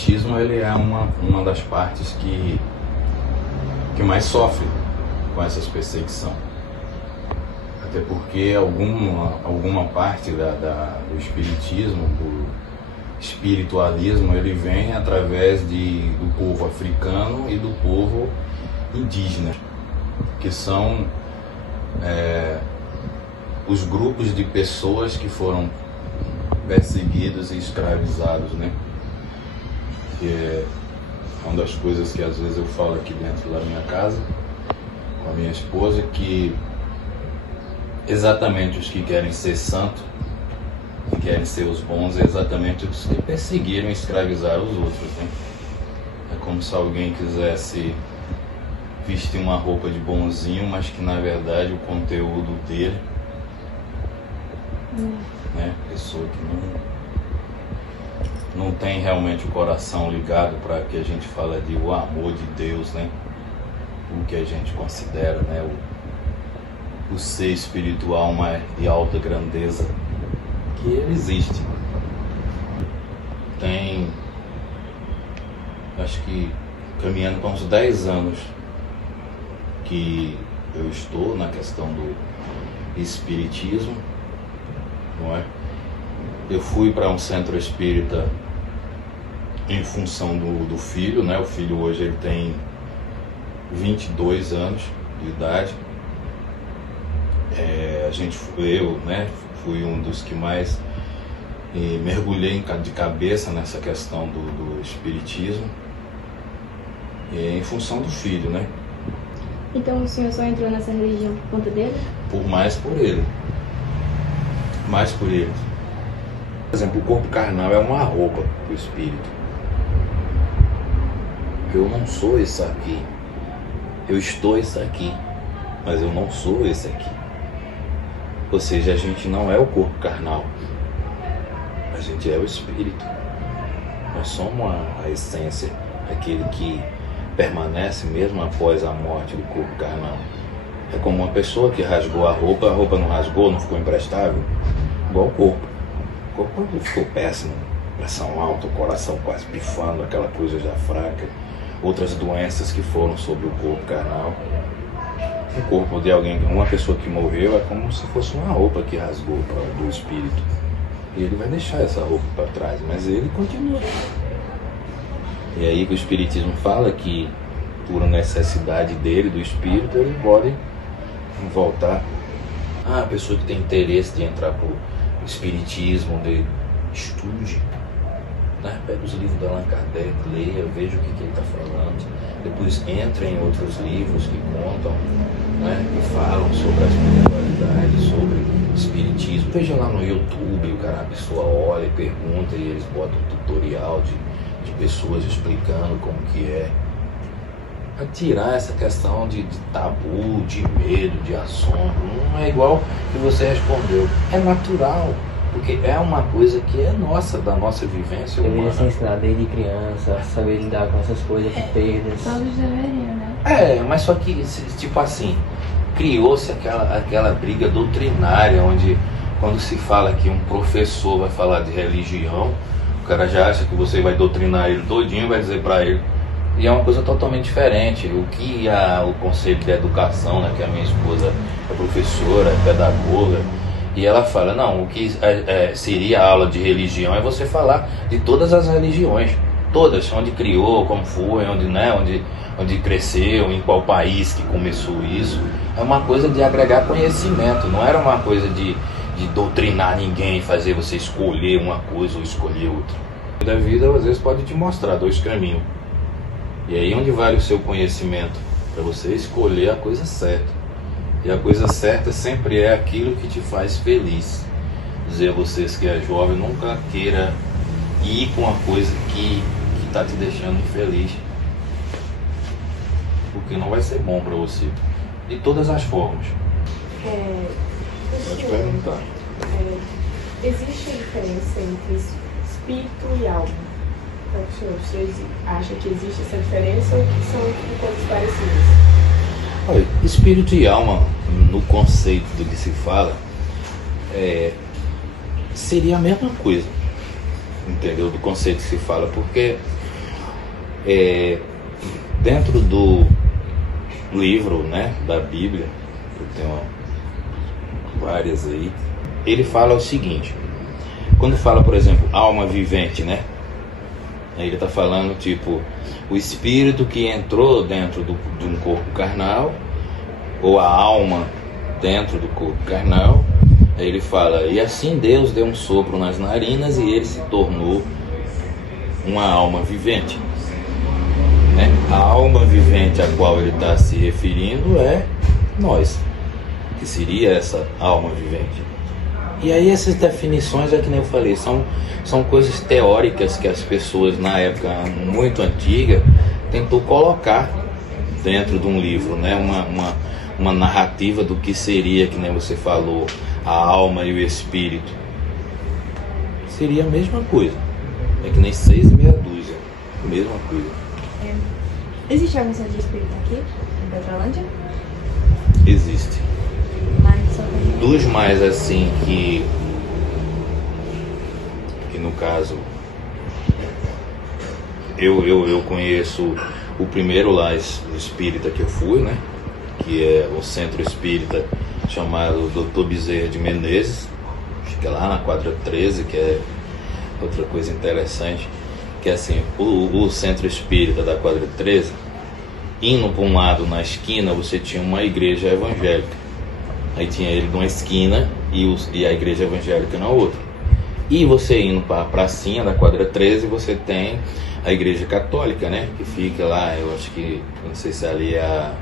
espiritismo ele é uma das partes que mais sofre com essas perseguições. Até porque alguma parte do espiritismo, do espiritualismo, ele vem através do povo africano e do povo indígena, que são os grupos de pessoas que foram perseguidos e escravizados, né? Que é uma das coisas que às vezes eu falo aqui dentro da minha casa com a minha esposa, que exatamente os que querem ser santos, que querem ser os bons, é exatamente os que perseguiram e escravizaram os outros, né? É como se alguém quisesse vestir uma roupa de bonzinho, mas que na verdade o conteúdo dele, né? Pessoa que não tem realmente o coração ligado para que a gente fala de o amor de Deus, né? O que a gente considera, né? O ser espiritual mais de alta grandeza que ele existe. Tem, acho que caminhando para uns 10 anos que eu estou na questão do espiritismo, não é? Eu fui para um centro espírita em função do filho, né? O filho hoje ele tem 22 anos de idade. Eu, né, fui um dos que mais mergulhei de cabeça nessa questão do espiritismo, em função do filho, né? Então o senhor só entrou nessa religião por conta dele? Mais por ele. Por exemplo, o corpo carnal é uma roupa do espírito. Eu não sou isso aqui. Eu estou isso aqui, mas eu não sou esse aqui. Ou seja, a gente não é o corpo carnal. A gente é o espírito. Nós somos a essência, aquele que permanece mesmo após a morte do corpo carnal. É como uma pessoa que rasgou a roupa não rasgou, não ficou imprestável, igual o corpo. O corpo ficou péssimo, pressão alta, o coração quase pifando, aquela coisa já fraca. Outras doenças que foram sobre o corpo carnal. O corpo de alguém, uma pessoa que morreu, é como se fosse uma roupa que rasgou do espírito. E ele vai deixar essa roupa para trás, mas ele continua. E aí que o espiritismo fala que, por necessidade dele, do espírito, ele pode voltar. A pessoa que tem interesse de entrar pro espiritismo, de estude, né? Pega os livros de Allan Kardec, leia, veja o que ele está falando. Depois entra em outros livros que contam, né? Que falam sobre a espiritualidade, sobre espiritismo. Veja lá no YouTube, a pessoa olha e pergunta e eles botam um tutorial de pessoas explicando como que é. A tirar essa questão de tabu, de medo, de assombro. Não é igual que você respondeu. É natural, porque é uma coisa que é nossa, da nossa vivência humana. Deveria ser ensinado desde criança, saber lidar com essas coisas, com perdas. Todos deveriam, né? Mas só que, tipo assim, criou-se aquela briga doutrinária, onde quando se fala que um professor vai falar de religião, o cara já acha que você vai doutrinar ele todinho, vai dizer pra ele. E é uma coisa totalmente diferente. O que o Conselho de Educação, né, que a minha esposa é professora, é pedagoga, e ela fala, não, o que seria a aula de religião é você falar de todas as religiões, todas, onde criou, como foi, onde cresceu, em qual país que começou isso. É uma coisa de agregar conhecimento, não era uma coisa de doutrinar ninguém, fazer você escolher uma coisa ou escolher outra. A vida às vezes pode te mostrar 2 caminhos. E aí onde vale o seu conhecimento? Para você escolher a coisa certa. E a coisa certa sempre é aquilo que te faz feliz. Dizer a vocês que é jovem, nunca queira ir com uma coisa que está te deixando infeliz. Porque não vai ser bom para você. De todas as formas. Pode perguntar. Existe a diferença entre espírito e alma? Então, vocês acham que existe essa diferença ou que são coisas parecidas? Olha, espírito e alma, no conceito do que se fala, seria a mesma coisa, entendeu? Do conceito que se fala, porque Dentro do livro, né, da Bíblia, eu tenho várias aí, ele fala o seguinte: quando fala, por exemplo, alma vivente, né, aí ele está falando tipo o espírito que entrou dentro de um corpo carnal, ou a alma dentro do corpo carnal. Aí ele fala: e assim Deus deu um sopro nas narinas e ele se tornou uma alma vivente, né? A alma vivente a qual ele está se referindo é nós, que seria essa alma vivente. E aí essas definições, é que nem eu falei, são coisas teóricas que as pessoas na época muito antiga tentou colocar dentro de um livro, né? Uma narrativa do que seria, que nem você falou, a alma e o espírito. Seria a mesma coisa. É que nem 6 e meia dúzia. Mesma coisa. Existe algum centro de espírito aqui, em Petrolândia? Existe. Mas só tem... Dos mais assim que no caso eu conheço o primeiro lá espírita que eu fui, né? Que é o centro espírita chamado Dr. Bezerra de Menezes, acho que é lá na quadra 13, que é outra coisa interessante, que é assim, o centro espírita da quadra 13, indo para um lado na esquina, você tinha uma igreja evangélica, aí tinha ele numa esquina e a igreja evangélica na outra, e você indo para a pracinha da quadra 13, você tem a igreja católica, né, que fica lá, eu acho que, não sei se ali é a...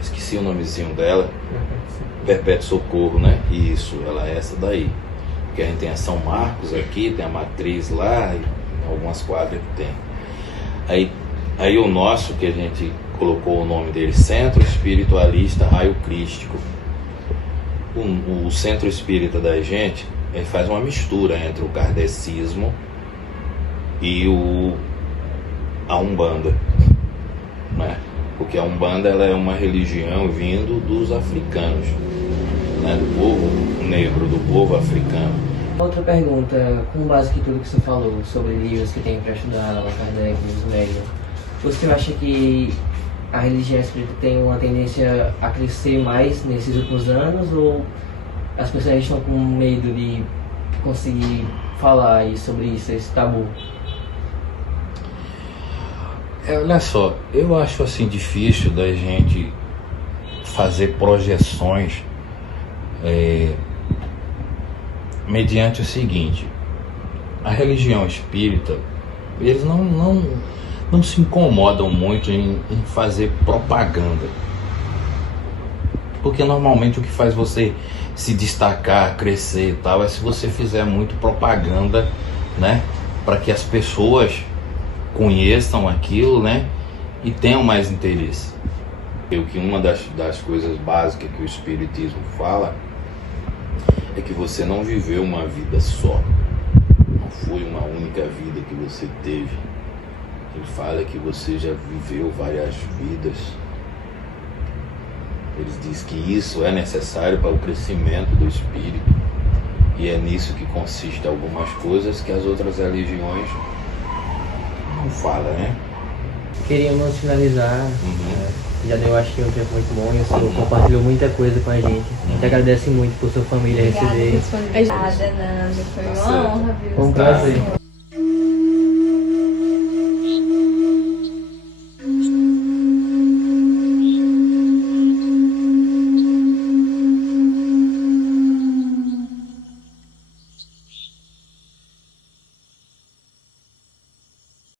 esqueci o nomezinho dela, Perpétuo Socorro, né? Isso, ela é essa daí. Porque a gente tem a São Marcos aqui, tem a Matriz lá, e algumas quadras que tem. Aí o nosso, que a gente colocou o nome dele, Centro Espiritualista Raio Crístico. O Centro Espírita da gente, ele faz uma mistura entre o kardecismo e a Umbanda, né? Porque a Umbanda, ela é uma religião vindo dos africanos, né? Do povo negro, do povo africano. Outra pergunta, com base em tudo que você falou sobre livros que tem para estudar, Allan Kardec, os médios, você acha que a religião espírita tem uma tendência a crescer mais nesses últimos anos, ou as pessoas estão com medo de conseguir falar sobre isso, esse tabu? Olha só, eu acho assim difícil da gente fazer projeções mediante o seguinte: a religião espírita, eles não se incomodam muito em fazer propaganda, porque normalmente o que faz você se destacar, crescer e tal, é se você fizer muito propaganda, né, para que as pessoas conheçam aquilo, né, e tenham mais interesse. Eu que uma das coisas básicas que o Espiritismo fala é que você não viveu uma vida só, não foi uma única vida que você teve. Ele fala que você já viveu várias vidas. Eles dizem que isso é necessário para o crescimento do espírito, e é nisso que consiste algumas coisas que as outras religiões não falam, né? Queríamos finalizar. Já deu, acho que um tempo muito bom, e o senhor compartilhou muita coisa com a gente. A gente agradece muito por sua família receber. Obrigada, Nanda. Foi uma honra, viu? Foi um prazer.